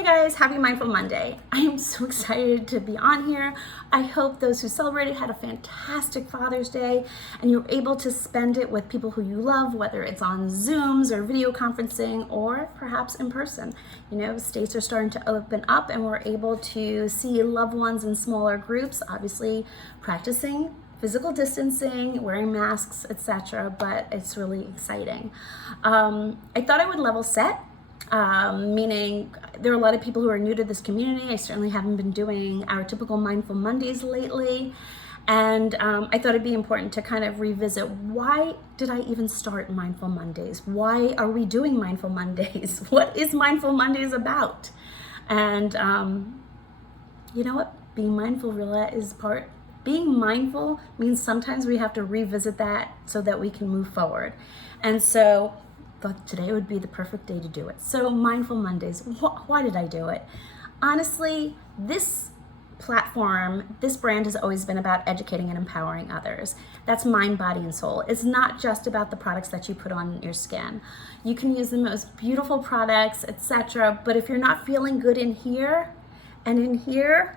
Hi guys, happy Mindful Monday. I am so excited to be on here. I hope those who celebrated had a fantastic Father's Day and you're able to spend it with people who you love, whether it's on Zooms or video conferencing or perhaps in person. You know, states are starting to open up and we're able to see loved ones in smaller groups, obviously practicing physical distancing, wearing masks, etc., but it's really exciting. I thought I would level set. Meaning there are a lot of people who are new to this community. I certainly haven't been doing our typical Mindful Mondays lately. And I thought it'd be important to kind of revisit, why did I even start Mindful Mondays? Why are we doing Mindful Mondays? What is Mindful Mondays about? And you know what? Being mindful really is being mindful means sometimes we have to revisit that so that we can move forward. And so thought today would be the perfect day to do it. So Mindful Mondays, why did I do it? Honestly, this platform, this brand has always been about educating and empowering others. That's mind, body, and soul. It's not just about the products that you put on your skin. You can use the most beautiful products, etc., but if you're not feeling good in here and in here,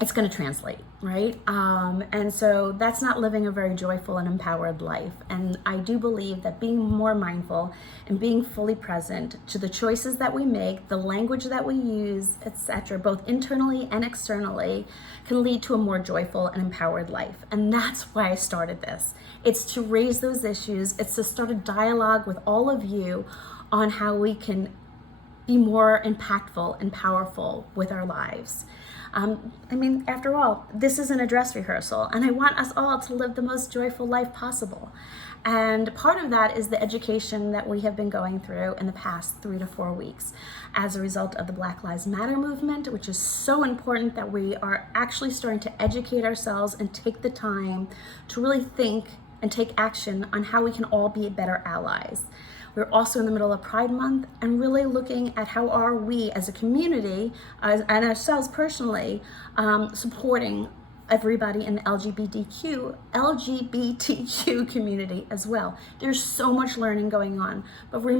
it's going to translate, right? And so that's not living a very joyful and empowered life. And I do believe that being more mindful and being fully present to the choices that we make, the language that we use, etc., both internally and externally, can lead to a more joyful and empowered life. And that's why I started this. It's to raise those issues. It's to start a dialogue with all of you on how we can be more impactful and powerful with our lives. After all, this isn't a dress rehearsal, and I want us all to live the most joyful life possible. And part of that is the education that we have been going through in the past 3 to 4 weeks as a result of the Black Lives Matter movement, which is so important that we are actually starting to educate ourselves and take the time to really think and take action on how we can all be better allies. We're also in the middle of Pride Month and really looking at how are we as a community and ourselves personally supporting everybody in the LGBTQ community as well. There's so much learning going on, but be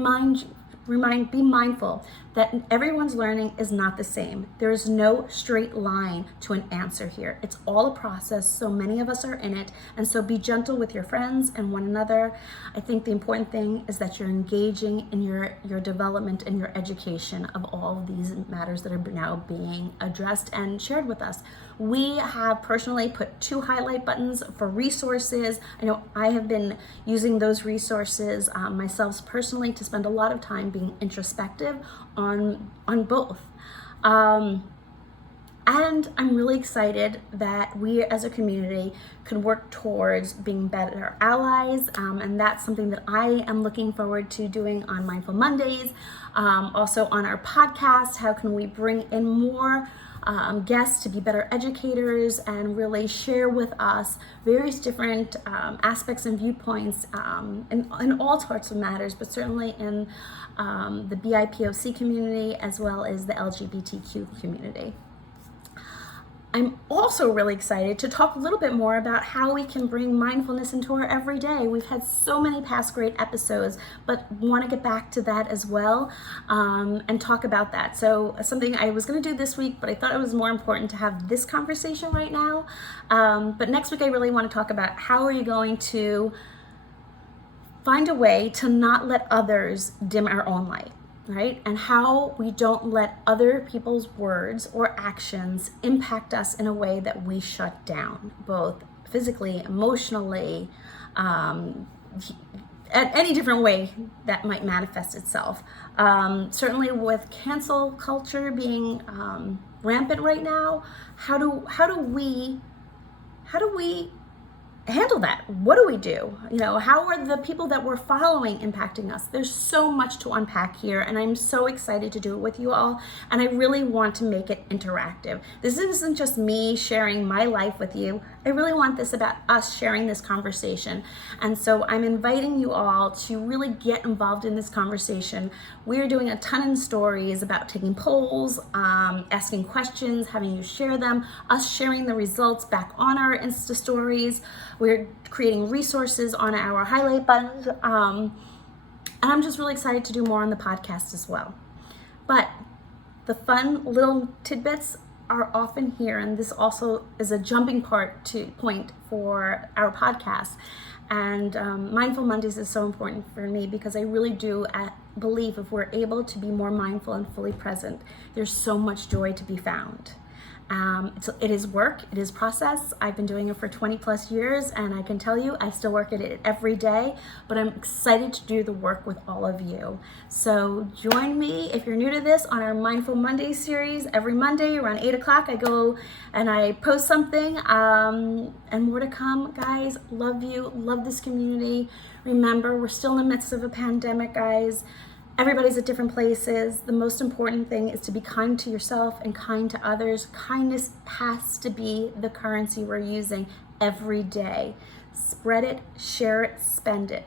mindful that everyone's learning is not the same. There is no straight line to an answer here. It's all a process. So many of us are in it. And so be gentle with your friends and one another. I think the important thing is that you're engaging in your development and your education of all of these matters that are now being addressed and shared with us. We have personally put 2 highlight buttons for resources. I know I have been using those resources myself personally to spend a lot of time being introspective on both. And I'm really excited that we as a community could work towards being better allies. And that's something that I am looking forward to doing on Mindful Mondays. Also on our podcast, how can we bring in more guests to be better educators and really share with us various different aspects and viewpoints in all sorts of matters, but certainly in the BIPOC community as well as the LGBTQ community. I'm also really excited to talk a little bit more about how we can bring mindfulness into our everyday. We've had so many past great episodes, but want to get back to that as well and talk about that. So something I was going to do this week, but I thought it was more important to have this conversation right now. But next week I really want to talk about how are you going to find a way to not let others dim our own light. Right? And how we don't let other people's words or actions impact us in a way that we shut down, both physically, emotionally, at any different way that might manifest itself. Certainly with cancel culture being rampant right now, how do we handle that? What do we do? You know, how are the people that we're following impacting us? There's so much to unpack here, and I'm so excited to do it with you all, and I really want to make it interactive. This isn't just me sharing my life with you. I really want this about us sharing this conversation, and so I'm inviting you all to really get involved in this conversation. We're doing a ton of stories about taking polls, asking questions, having you share them, us sharing the results back on our Insta stories. We're creating resources on our highlight buttons. And I'm just really excited to do more on the podcast as well. But the fun little tidbits are often here, and this also is a jumping point for our podcast. And Mindful Mondays is so important for me because I really do believe if we're able to be more mindful and fully present, there's so much joy to be found. It is work, it is process. I've been doing it for 20 plus years, and I can tell you I still work at it every day, but I'm excited to do the work with all of you. So join me if you're new to this on our Mindful Monday series. Every Monday around 8 o'clock I go and I post something, and more to come, guys. Love you, love this community. Remember, we're still in the midst of a pandemic, guys. Everybody's at different places. The most important thing is to be kind to yourself and kind to others. Kindness has to be the currency we're using every day. Spread it, share it, spend it.